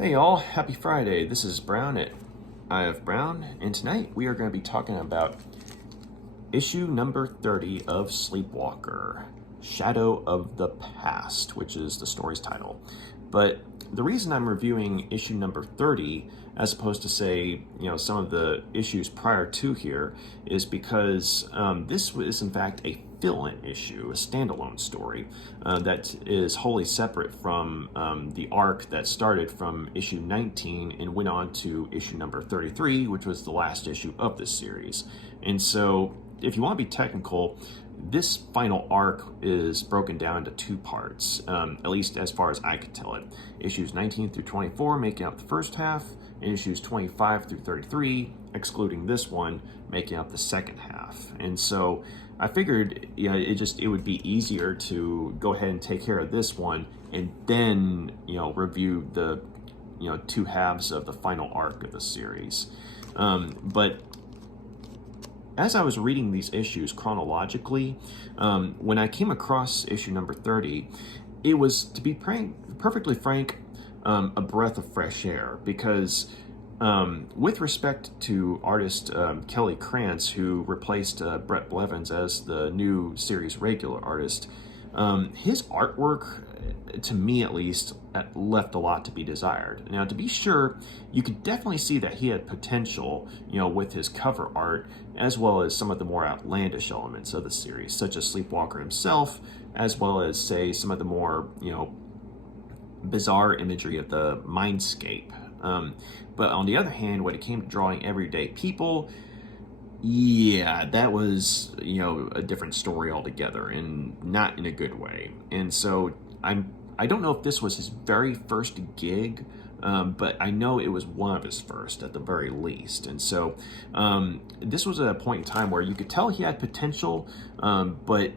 Hey y'all, happy Friday. This is Brown at I of Brown, and tonight we are going to be talking about issue number 30 of Sleepwalker, Shadow of the Past, which is the story's title. But the reason I'm reviewing issue number 30 as opposed to say, some of the issues prior to here is because this was in fact a fill-in issue, a standalone story that is wholly separate from the arc that started from issue 19 and went on to issue number 33, which was the last issue of this series. And so, if you want to be technical, this final arc is broken down into two parts, at least as far as I could tell it. Issues 19 through 24 making up the first half, and issues 25 through 33, excluding this one, making up the second half. And so I figured it would be easier to go ahead and take care of this one and then review the two halves of the final arc of the series. But as I was reading these issues chronologically, when I came across issue number 30, it was, to be perfectly frank, a breath of fresh air, because with respect to artist Kelly Krantz, who replaced Brett Blevins as the new series regular artist, his artwork, to me at least, left a lot to be desired. Now, to be sure, you could definitely see that he had potential, with his cover art, as well as some of the more outlandish elements of the series, such as Sleepwalker himself, as well as, say, some of the more, bizarre imagery of the Mindscape. But on the other hand, when it came to drawing everyday people, yeah, that was, a different story altogether, and not in a good way. And so I don't know if this was his very first gig, but I know it was one of his first at the very least. And so this was at a point in time where you could tell he had potential, but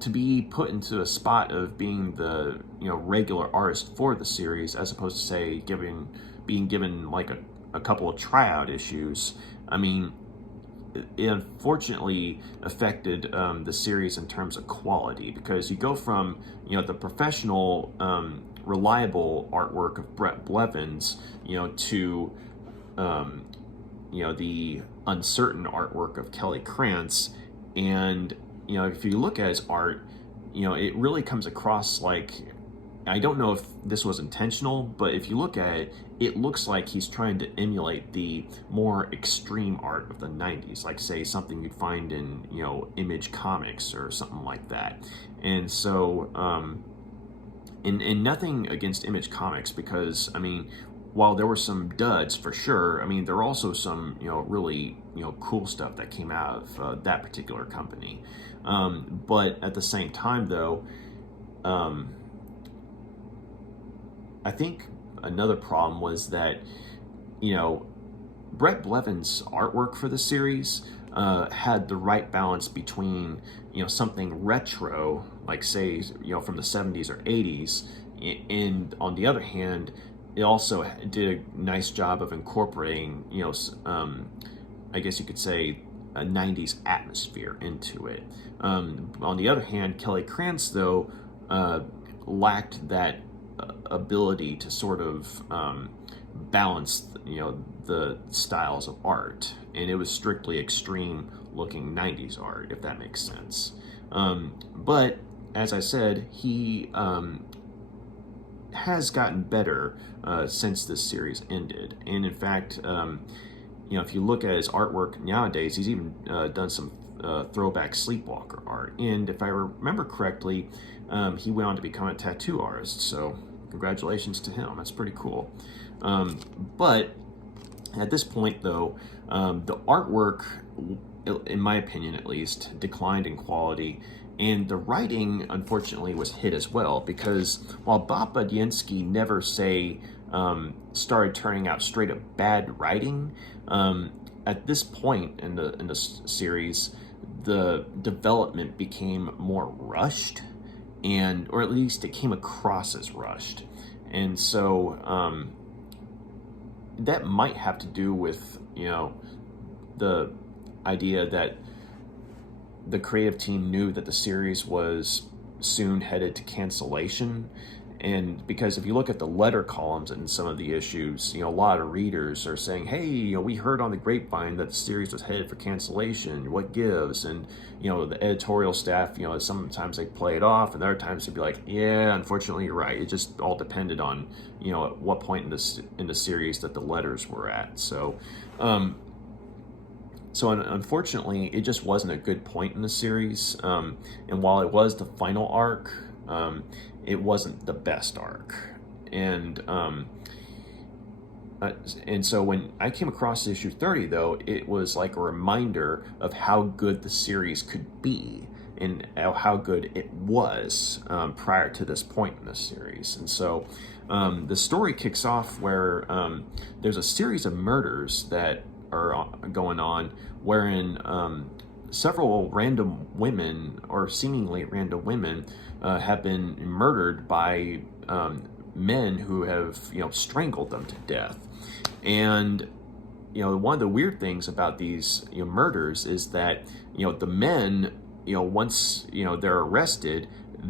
to be put into a spot of being the regular artist for the series, as opposed to say being given like a couple of tryout issues, I mean, it unfortunately affected the series in terms of quality, because you go from the professional, reliable artwork of Brett Blevins, to the uncertain artwork of Kelly Krantz. And if you look at his art, it really comes across like, I don't know if this was intentional, but if you look at it, it looks like he's trying to emulate the more extreme art of the 90s, like, say, something you'd find in, Image Comics or something like that. And so, and nothing against Image Comics, because, I mean, while there were some duds for sure, I mean, there are also some, really, cool stuff that came out of that particular company. But at the same time, though, I think another problem was that, Brett Blevins' artwork for the series had the right balance between, something retro, like, say, from the 70s or 80s, and on the other hand, it also did a nice job of incorporating, I guess you could say, a 90s atmosphere into it. On the other hand, Kelly Krantz, though, lacked that ability to sort of balance, the styles of art, and it was strictly extreme looking 90s art, if that makes sense. But as I said, he has gotten better since this series ended, and in fact, if you look at his artwork nowadays, he's even done some throwback Sleepwalker art, and if I remember correctly, he went on to become a tattoo artist, so congratulations to him. That's pretty cool. But at this point, though, the artwork, in my opinion at least, declined in quality, and the writing, unfortunately, was hit as well, because while Bob Budiansky never, say, started turning out straight up bad writing, at this point in the series, the development became more rushed, or at least it came across as rushed. And so that might have to do with, the idea that the creative team knew that the series was soon headed to cancellation, And because if you look at the letter columns in some of the issues, a lot of readers are saying, hey, we heard on the grapevine that the series was headed for cancellation. What gives? And, the editorial staff, sometimes they play it off, and other times they'd be like, yeah, unfortunately, you're right. It just all depended on, at what point in the series that the letters were at. So, unfortunately, it just wasn't a good point in the series. And while it was the final arc, it wasn't the best arc. And so when I came across issue 30, though, it was like a reminder of how good the series could be and how good it was prior to this point in the series. And so the story kicks off where there's a series of murders that are going on wherein several random women, or seemingly random women, have been murdered by men who have, strangled them to death. And, one of the weird things about these murders is that, the men, once, they're arrested,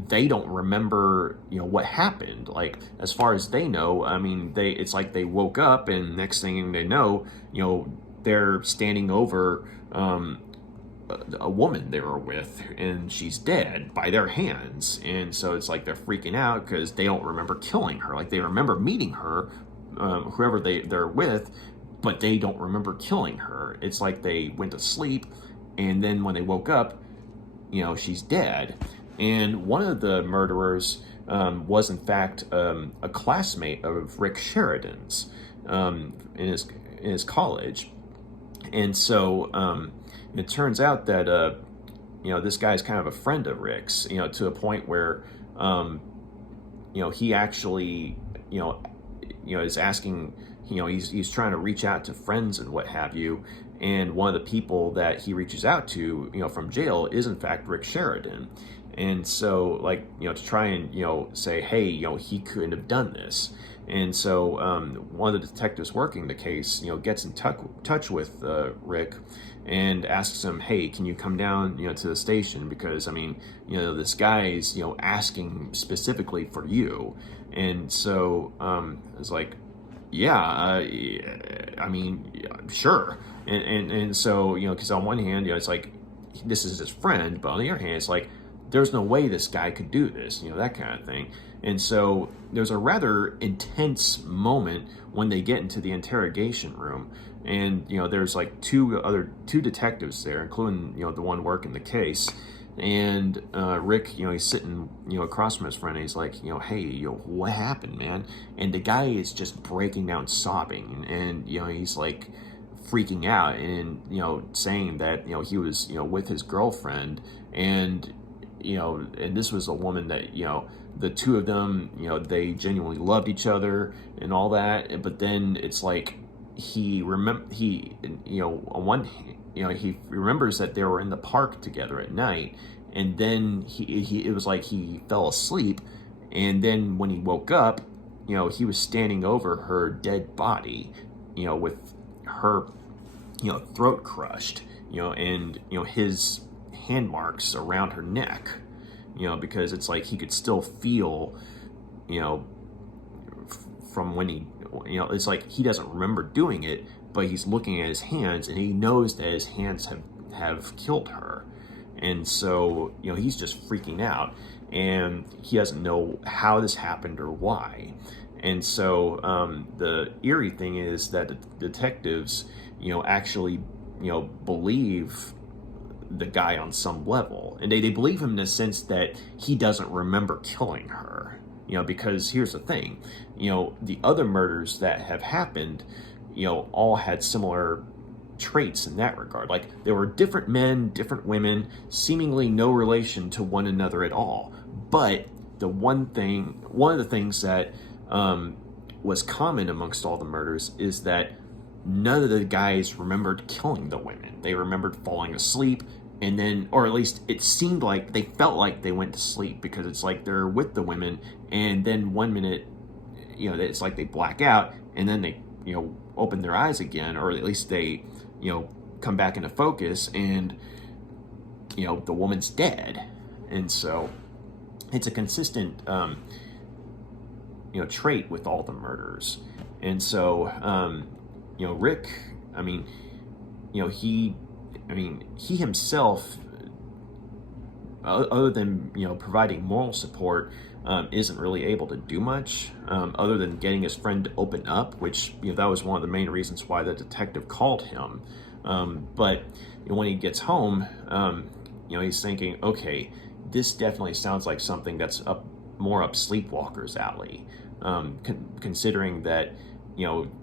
they don't remember, what happened. Like, as far as they know, I mean, it's like they woke up and next thing they know, they're standing over a woman they were with, and she's dead by their hands. And so it's like they're freaking out because they don't remember killing her. Like, they remember meeting her, whoever they're with, but they don't remember killing her. It's like they went to sleep, and then when they woke up, she's dead. And one of the murderers was in fact a classmate of Rick Sheridan's in his college. And so it turns out that this guy's kind of a friend of Rick's, to a point where he actually is asking, he's trying to reach out to friends and what have you. And one of the people that he reaches out to, from jail is in fact Rick Sheridan. And so, to try and, say, hey, he couldn't have done this. And so one of the detectives working the case, gets in touch with Rick and asks him, hey, can you come down, to the station? Because, I mean, this guy's, asking specifically for you. And so it's like, yeah, I mean, sure. And so, because on one hand, it's like, this is his friend, but on the other hand, it's like, there's no way this guy could do this, that kind of thing. And so there's a rather intense moment when they get into the interrogation room. And, there's like two detectives there, including, the one working the case. And Rick, he's sitting, across from his friend, and he's like, hey, what happened, man? And the guy is just breaking down sobbing. And, he's like freaking out and, saying that, he was, with his girlfriend. And, and this was a woman that, the two of them, they genuinely loved each other and all that. But then it's like he remembers that they were in the park together at night, and then it was like he fell asleep, and then when he woke up, he was standing over her dead body, with her, throat crushed, and his hand marks around her neck, because it's like he could still feel, from when he, it's like he doesn't remember doing it, but he's looking at his hands and he knows that his hands have killed her. And so, he's just freaking out, and he doesn't know how this happened or why. And so the eerie thing is that the detectives, actually, believe the guy on some level, and they believe him in the sense that he doesn't remember killing her, because here's the thing, the other murders that have happened, all had similar traits in that regard. Like, there were different men, different women, seemingly no relation to one another at all, but one of the things that was common amongst all the murders is that none of the guys remembered killing the women. They remembered falling asleep, and then, or at least it seemed like they felt like they went to sleep, because it's like they're with the women, and then 1 minute, it's like they black out, and then they, open their eyes again, or at least they, come back into focus, and, the woman's dead. And so it's a consistent trait with all the murders. And so, Rick, he himself, other than providing moral support, isn't really able to do much other than getting his friend to open up, which that was one of the main reasons why the detective called him. But when he gets home, he's thinking, okay, this definitely sounds like something that's more up Sleepwalker's alley, considering that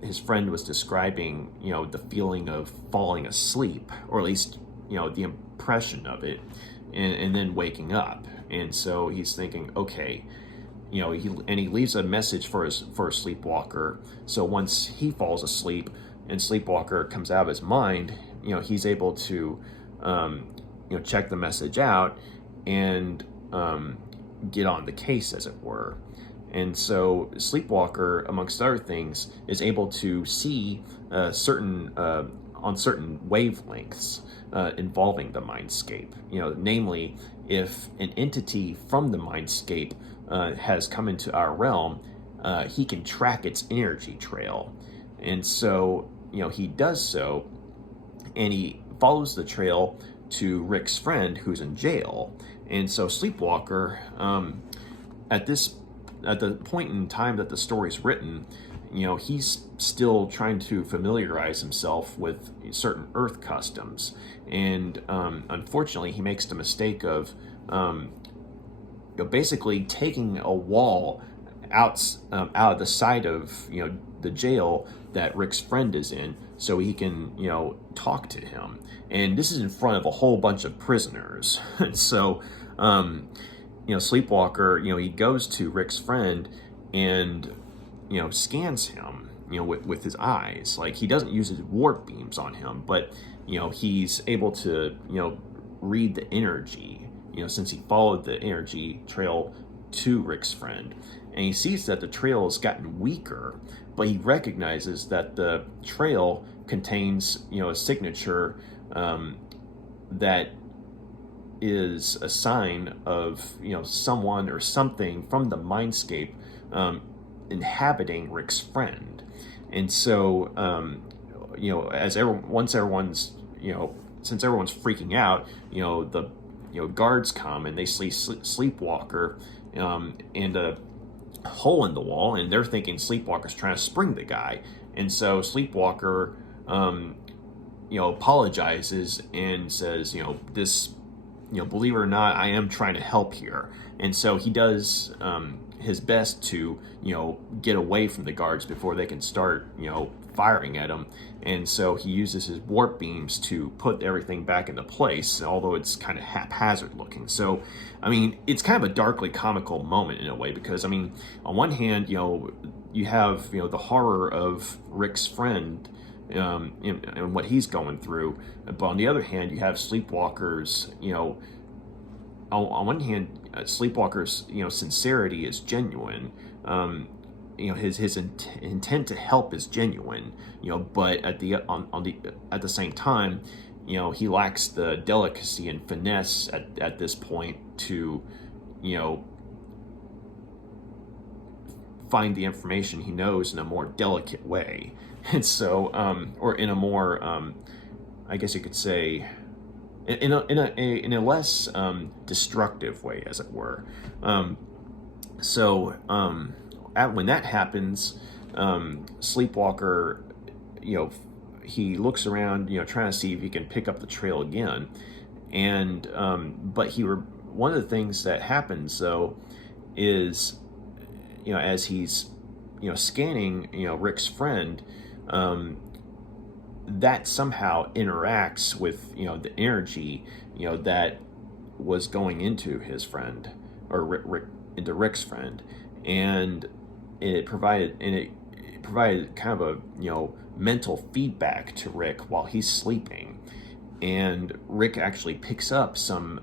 his friend was describing the feeling of falling asleep, or at least the impression of it, and then waking up. And so he's thinking, okay, he leaves a message for Sleepwalker. So once he falls asleep and Sleepwalker comes out of his mind, he's able to check the message out and get on the case, as it were. And so Sleepwalker, amongst other things, is able to see on certain wavelengths involving the Mindscape. Namely, if an entity from the Mindscape has come into our realm, he can track its energy trail. And so, he does so, and he follows the trail to Rick's friend who's in jail. And so Sleepwalker, at the point in time that the story's written, he's still trying to familiarize himself with certain Earth customs. And unfortunately, he makes the mistake of basically taking a wall out of the side of the jail that Rick's friend is in, so he can talk to him. And this is in front of a whole bunch of prisoners. And so Sleepwalker, he goes to Rick's friend and scans him with his eyes. Like, he doesn't use his warp beams on him, but he's able to read the energy, since he followed the energy trail to Rick's friend. And he sees that the trail has gotten weaker, but he recognizes that the trail contains a signature that is a sign of someone or something from the Mindscape inhabiting Rick's friend. And so since everyone's freaking out, the guards come and they see Sleepwalker and a hole in the wall, and they're thinking Sleepwalker's trying to spring the guy. And so Sleepwalker apologizes and says, this, believe it or not, I am trying to help here. And so he does his best to, get away from the guards before they can start, firing at him. And so he uses his warp beams to put everything back into place, although it's kind of haphazard looking. So, it's kind of a darkly comical moment in a way, because, on one hand, you have, the horror of Rick's friend and what he's going through. But on the other hand, you have Sleepwalker's, on one hand, Sleepwalker's, sincerity is genuine. His intent to help is genuine. But at the same time, he lacks the delicacy and finesse at this point to, find the information he knows in a more delicate way. And so, or in a more, I guess you could say, in a less destructive way, as it were. When that happens, Sleepwalker, he looks around, trying to see if he can pick up the trail again. And but one of the things that happens though is, as he's scanning Rick's friend, that somehow interacts with the energy that was going into his friend, or Rick into Rick's friend, and it provided kind of a mental feedback to Rick while he's sleeping. And Rick actually picks up some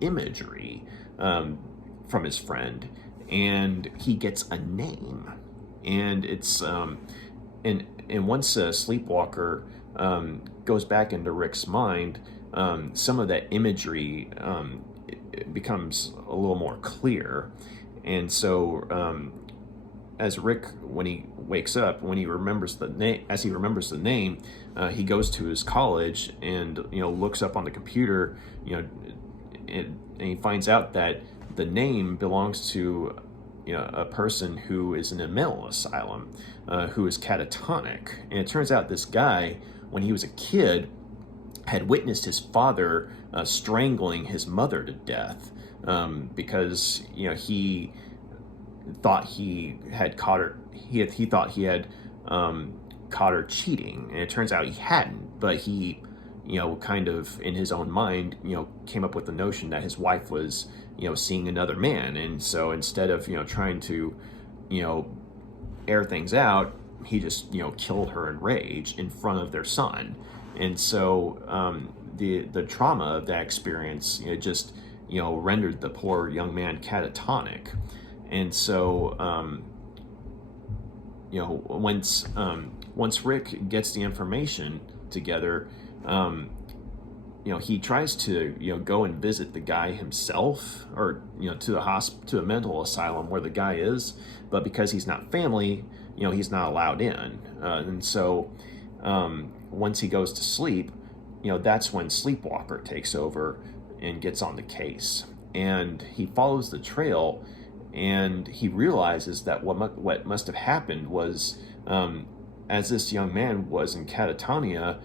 imagery from his friend, and he gets a name. And it's and once Sleepwalker goes back into Rick's mind, some of that imagery it becomes a little more clear. And so as Rick, when he wakes up, when he remembers the name, as he remembers the name, he goes to his college and looks up on the computer, and he finds out that the name belongs to a person who is in a mental asylum, who is catatonic. And it turns out this guy, when he was a kid, had witnessed his father strangling his mother to death, because he thought he had caught her. He thought he had caught her cheating, and it turns out he hadn't. But he, kind of in his own mind, came up with the notion that his wife was, seeing another man, and so instead of trying to, air things out, he just killed her in rage in front of their son. And so the trauma of that experience, just rendered the poor young man catatonic. And so once Rick gets the information together, he tries to go and visit the guy himself, or to a mental asylum where the guy is, but because he's not family, he's not allowed in. And so once he goes to sleep, that's when Sleepwalker takes over and gets on the case. And he follows the trail, and he realizes that what must have happened was, as this young man was in catatonia,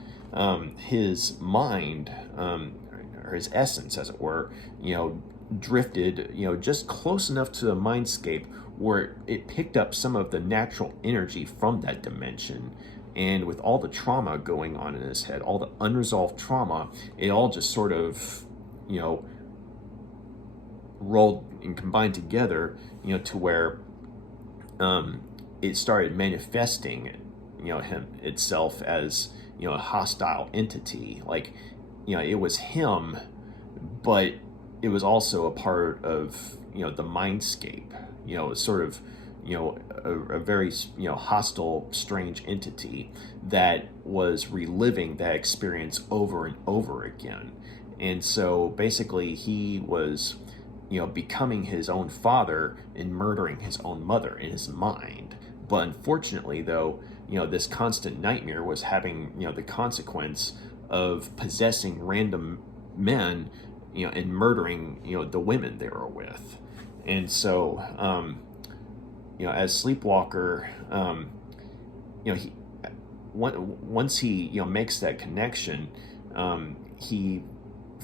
his mind, or his essence, as it were, drifted, just close enough to the Mindscape where it picked up some of the natural energy from that dimension. And with all the trauma going on in his head, all the unresolved trauma, it all just sort of, rolled and combined together, to where it started manifesting, itself as, a hostile entity. Like, it was him, but it was also a part of, the Mindscape, sort of, a very, hostile, strange entity that was reliving that experience over and over again. And so basically he was, becoming his own father and murdering his own mother in his mind. But unfortunately, though, this constant nightmare was having, the consequence of possessing random men, and murdering, the women they were with. And so, as Sleepwalker, he, once he, makes that connection, he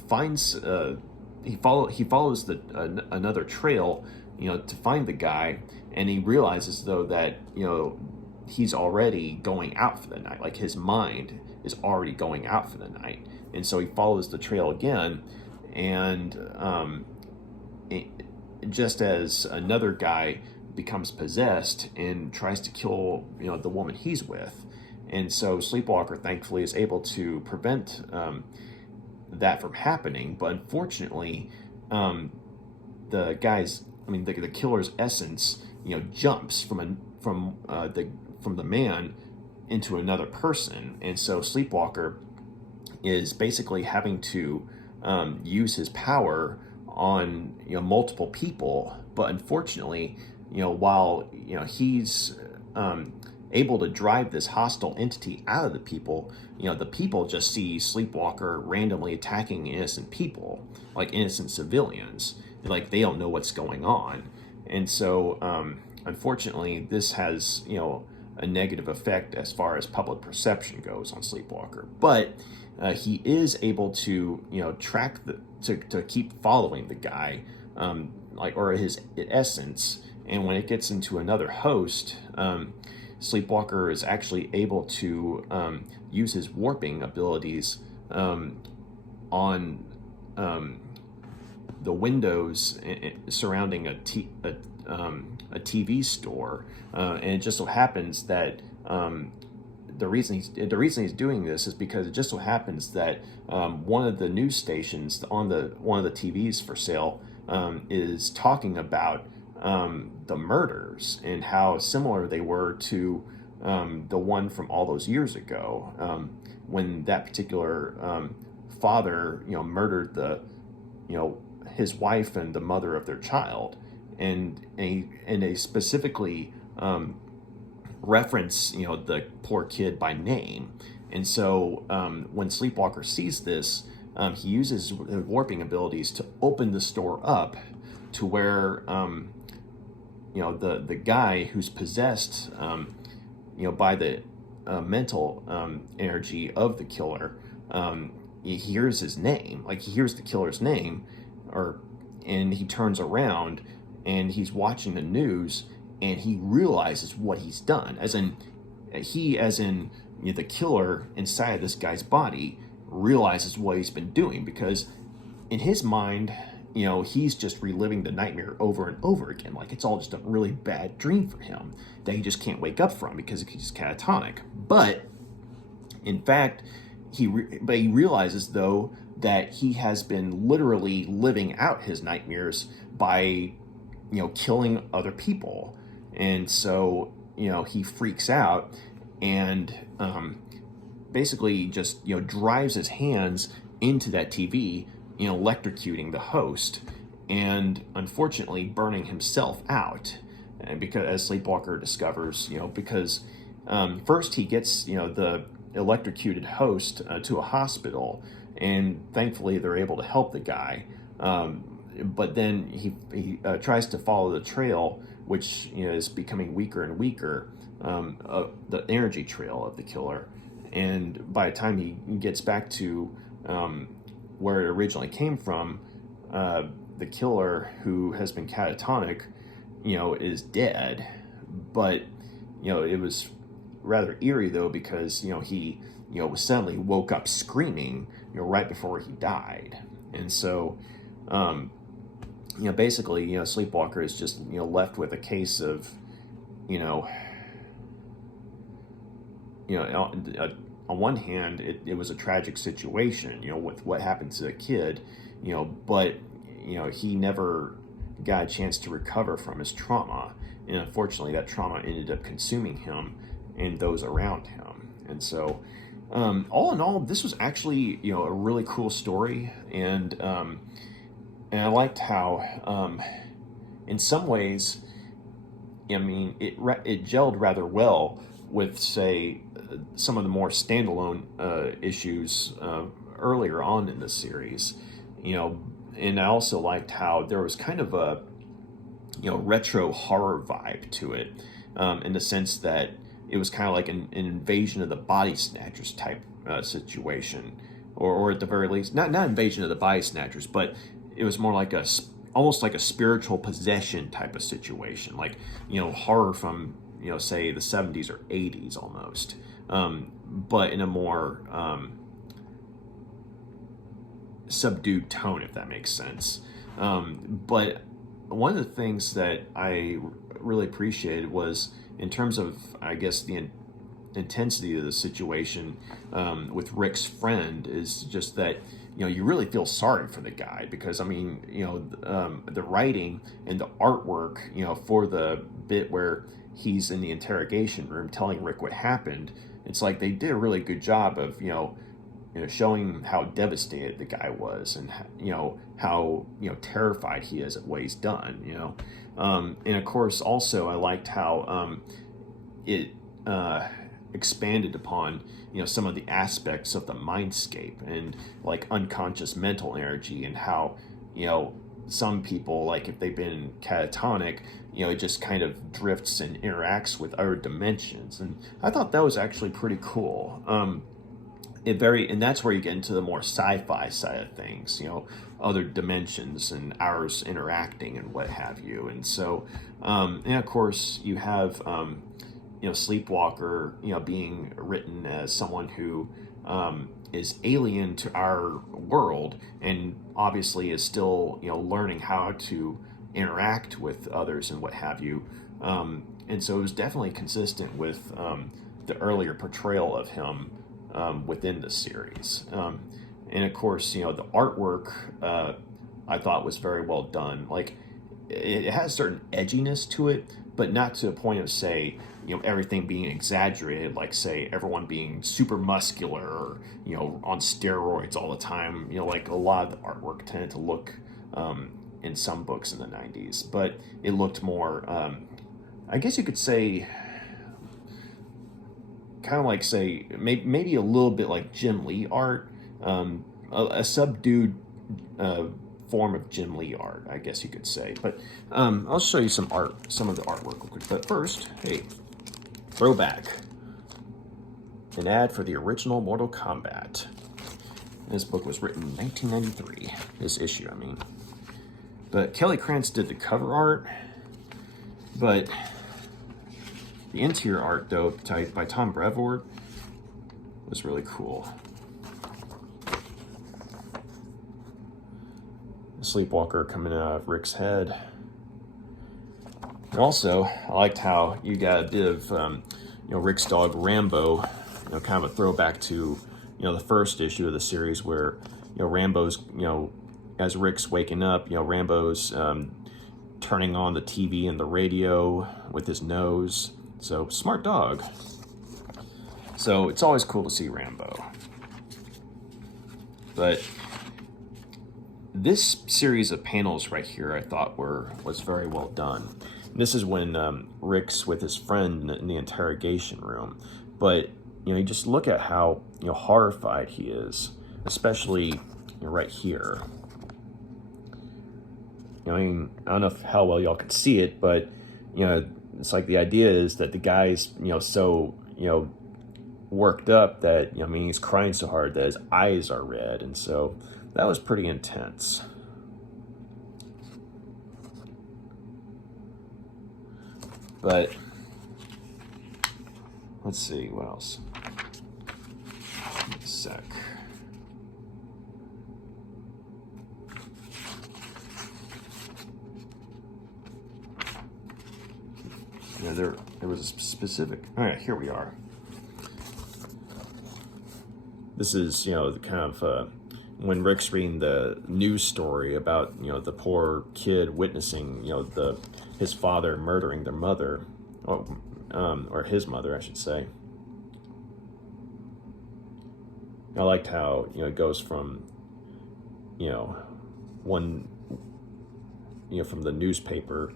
finds, he follows another trail, to find the guy, and he realizes though that he's already going out for the night. Like, his mind is already going out for the night, and so he follows the trail again, and just as another guy becomes possessed and tries to kill the woman he's with. And so Sleepwalker thankfully is able to prevent that from happening, but unfortunately the killer's essence jumps from the man into another person. And so Sleepwalker is basically having to use his power on multiple people. But unfortunately, while he's able to drive this hostile entity out of the people just see Sleepwalker randomly attacking innocent people, like innocent civilians. Like, they don't know what's going on. And so unfortunately this has a negative effect as far as public perception goes on Sleepwalker. But he is able to track to keep following the guy, or his essence. And when it gets into another host, Sleepwalker is actually able to use his warping abilities on the windows surrounding a TV store, and it just so happens that the reason he's doing this is because it just so happens that one of the news stations on one of the TVs for sale is talking about the murders and how similar they were to the one from all those years ago, when that particular father murdered his wife and the mother of their child. And they specifically reference, the poor kid by name. And so when Sleepwalker sees this, he uses warping abilities to open the store up to where the guy who's possessed by the mental energy of the killer, he hears his name, like he hears the killer's name, and he turns around and he's watching the news and he realizes what he's done, as in the killer inside this guy's body realizes what he's been doing, because in his mind, he's just reliving the nightmare over and over again. Like, it's all just a really bad dream for him that he just can't wake up from because he's catatonic. But in fact, he realizes, though, that he has been literally living out his nightmares by, killing other people. And so, he freaks out and basically just, drives his hands into that TV, electrocuting the host, and unfortunately burning himself out. And because, as Sleepwalker discovers, because first he gets, the electrocuted host to a hospital, and thankfully they're able to help the guy. But then he tries to follow the trail, which is becoming weaker and weaker, the energy trail of the killer. And by the time he gets back to where it originally came from, the killer, who has been catatonic, is dead. But it was rather eerie, though, because he suddenly woke up screaming right before he died. And so basically Sleepwalker is just left with a case of on one hand, it was a tragic situation, with what happened to the kid, but, he never got a chance to recover from his trauma. And unfortunately, that trauma ended up consuming him and those around him. And so, all in all, this was actually, a really cool story. And I liked how, in some ways, it gelled rather well with, say, some of the more standalone issues earlier on in the series, and I also liked how there was kind of a retro horror vibe to it, in the sense that it was kind of like an invasion of the body snatchers type situation, or at the very least, not invasion of the body snatchers, but it was more like almost like a spiritual possession type of situation, like horror from say the 70s or 80s almost, but in a more subdued tone, if that makes sense. But one of the things that I really appreciated was, in terms of, I guess, the intensity of the situation with Rick's friend, is just that you really feel sorry for the guy, because the writing and the artwork for the bit where he's in the interrogation room telling Rick what happened, it's like they did a really good job of showing how devastated the guy was, and how terrified he is at what he's done. And of course, also I liked how it expanded upon some of the aspects of the Mindscape, and like unconscious mental energy, and how some people, like if they've been catatonic, it just kind of drifts and interacts with other dimensions. And I thought that was actually pretty cool. And that's where you get into the more sci-fi side of things, other dimensions and ours interacting and what have you. And so, and of course you have, Sleepwalker, being written as someone who is alien to our world, and obviously is still, learning how to interact with others and what have you. And so it was definitely consistent with the earlier portrayal of him within the series. And of course, the artwork I thought was very well done. Like, it has certain edginess to it, but not to the point of, say, everything being exaggerated, like, say, everyone being super muscular, or, on steroids all the time, like a lot of the artwork tended to look in some books in the 90s. But it looked more I guess you could say, kind of like say, maybe a little bit like Jim Lee art, a subdued form of Jim Lee art, I guess you could say. But I'll show you some art, some of the artwork real quick. But first, hey, throwback. An ad for the original Mortal Kombat. This book was written in 1993. This issue, I mean. But Kelly Krantz did the cover art. But the interior art, though, by Tom Brevoort, was really cool. The Sleepwalker coming out of Rick's head. And also, I liked how you got a bit of, Rick's dog Rambo, kind of a throwback to, the first issue of the series where, Rambo's, as Rick's waking up, Rambo's turning on the TV and the radio with his nose. So, smart dog. So, it's always cool to see Rambo. But this series of panels right here, I thought was very well done. And this is when Rick's with his friend in the interrogation room. But, you just look at how, horrified he is, especially right here. I mean, I don't know how well y'all can see it, but, it's like the idea is that the guy's, so, worked up that, he's crying so hard that his eyes are red. And so that was pretty intense. But let's see, what else? A sec. Yeah, there was a specific. All right, here we are. This is, the kind of when Rick's reading the news story about, the poor kid witnessing, his father murdering their mother, or his mother, I should say. I liked how, it goes from, one, from the newspaper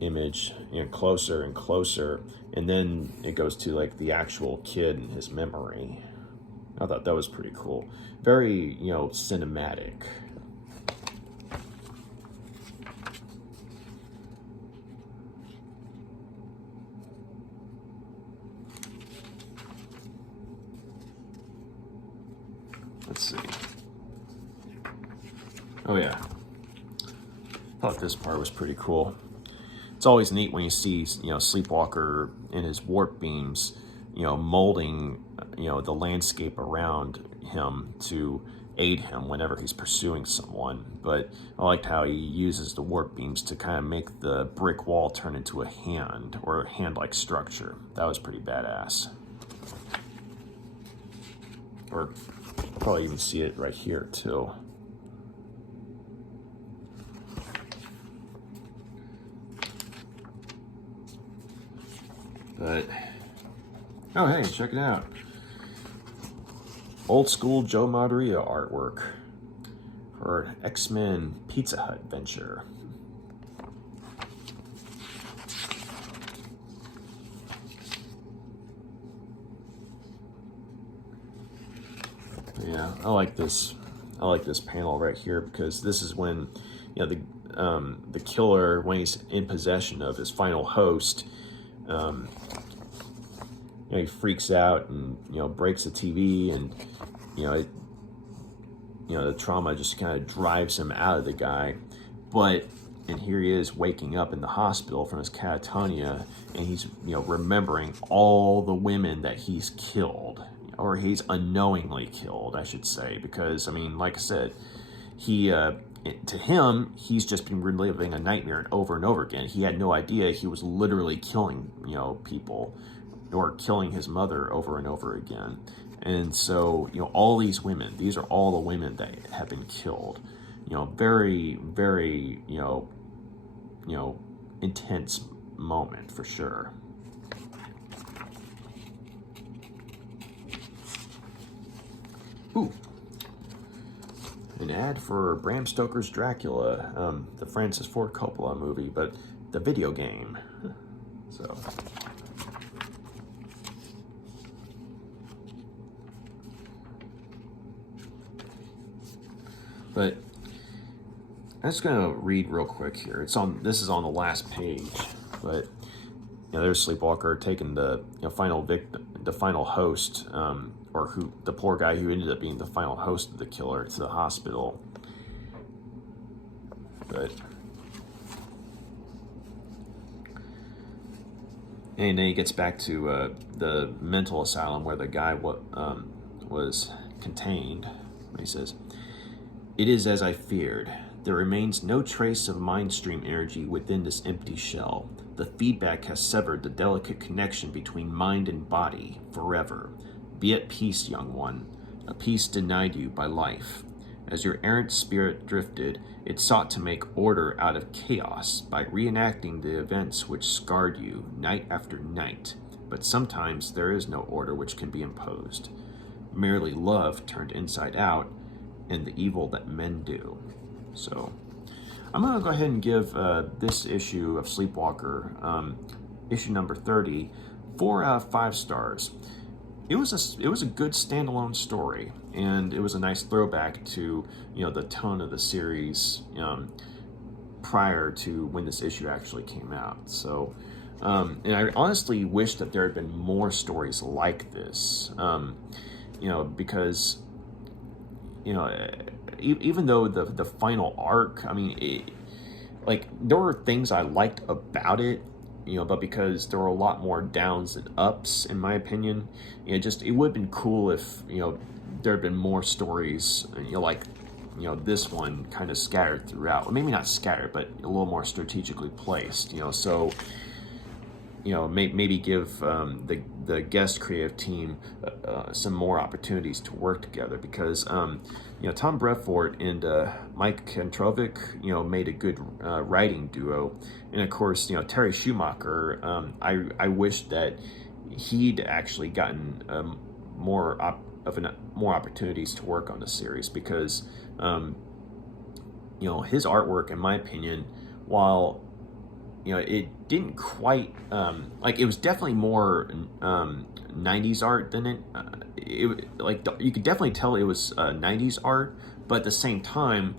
image, closer and closer, and then it goes to like the actual kid and his memory. I thought that was pretty cool. Very, cinematic. Let's see. Oh yeah. Thought this part was pretty cool. It's always neat when you see, Sleepwalker in his warp beams, molding, the landscape around him to aid him whenever he's pursuing someone. But I liked how he uses the warp beams to kind of make the brick wall turn into a hand, or a hand-like structure. That was pretty badass. Or probably even see it right here too. But, oh hey, check it out. Old school Joe Madureira artwork for X-Men Pizza Hut venture. Yeah, I like this. I like this panel right here because this is when, the killer, when he's in possession of his final host, he freaks out and breaks the TV, and the trauma just kind of drives him out of the guy. And here he is waking up in the hospital from his catatonia, and he's remembering all the women that he's killed, or he's unknowingly killed, I should say, because I mean, like I said, to him, he's just been reliving a nightmare over and over again. He had no idea he was literally killing, people, or killing his mother over and over again. And so, all these women, these are all the women that have been killed. Very, very, intense moment for sure. Ooh. An ad for Bram Stoker's Dracula, the Francis Ford Coppola movie, but the video game. So. But I'm just gonna read real quick here. This is on the last page, but there's Sleepwalker taking the final victim, the final host, or the poor guy who ended up being the final host of the killer, to the hospital. And then he gets back to the mental asylum where the guy was contained. He says, "It is as I feared. There remains no trace of mind stream energy within this empty shell. The feedback has severed the delicate connection between mind and body forever. Be at peace, young one, a peace denied you by life. As your errant spirit drifted, it sought to make order out of chaos by reenacting the events which scarred you night after night. But sometimes there is no order which can be imposed. Merely love turned inside out, and the evil that men do." So I'm going to go ahead and give this issue of Sleepwalker, issue number 30, 4 out of 5 stars. It was a good standalone story, and it was a nice throwback to the tone of the series prior to when this issue actually came out. So, and I honestly wish that there had been more stories like this, because even though the final arc, I mean, there were things I liked about it, but because there were a lot more downs and ups, in my opinion, it would have been cool if there had been more stories, this one kind of scattered throughout. Well, maybe not scattered, but a little more strategically placed. So maybe give the guest creative team some more opportunities to work together, because Tom Brevoort and Mike Kenterovich made a good writing duo, and of course Terry Shoemaker. I wish that he'd actually gotten more opportunities to work on the series, because his artwork, in my opinion, while it didn't quite it was definitely more 90s art than it you could definitely tell it was 90s art, but at the same time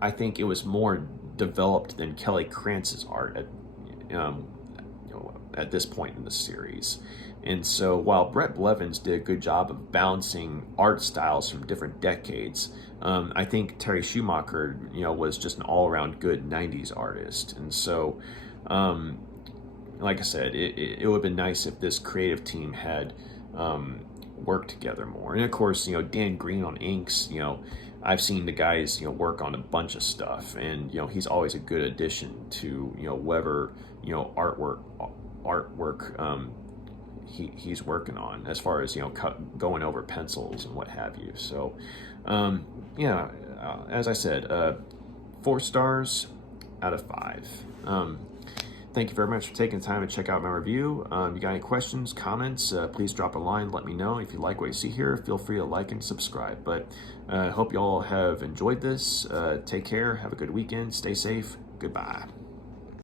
I think it was more developed than Kelly Krantz's art at this point in the series. And so while Brett Blevins did a good job of balancing art styles from different decades, I think Terry Shoemaker, was just an all-around good 90s artist. And so, like I said, it would have been nice if this creative team had worked together more. And of course, Dan Green on inks, I've seen the guys, work on a bunch of stuff, and he's always a good addition to whatever artwork he's working on, as far as going over pencils and what have you. So as I said, 4 stars out of 5. Thank you very much for taking the time to check out my review. You got any questions, comments, please drop a line, let me know. If you like what you see here, feel free to like and subscribe. But I hope you all have enjoyed this. Take care, have a good weekend, stay safe, goodbye.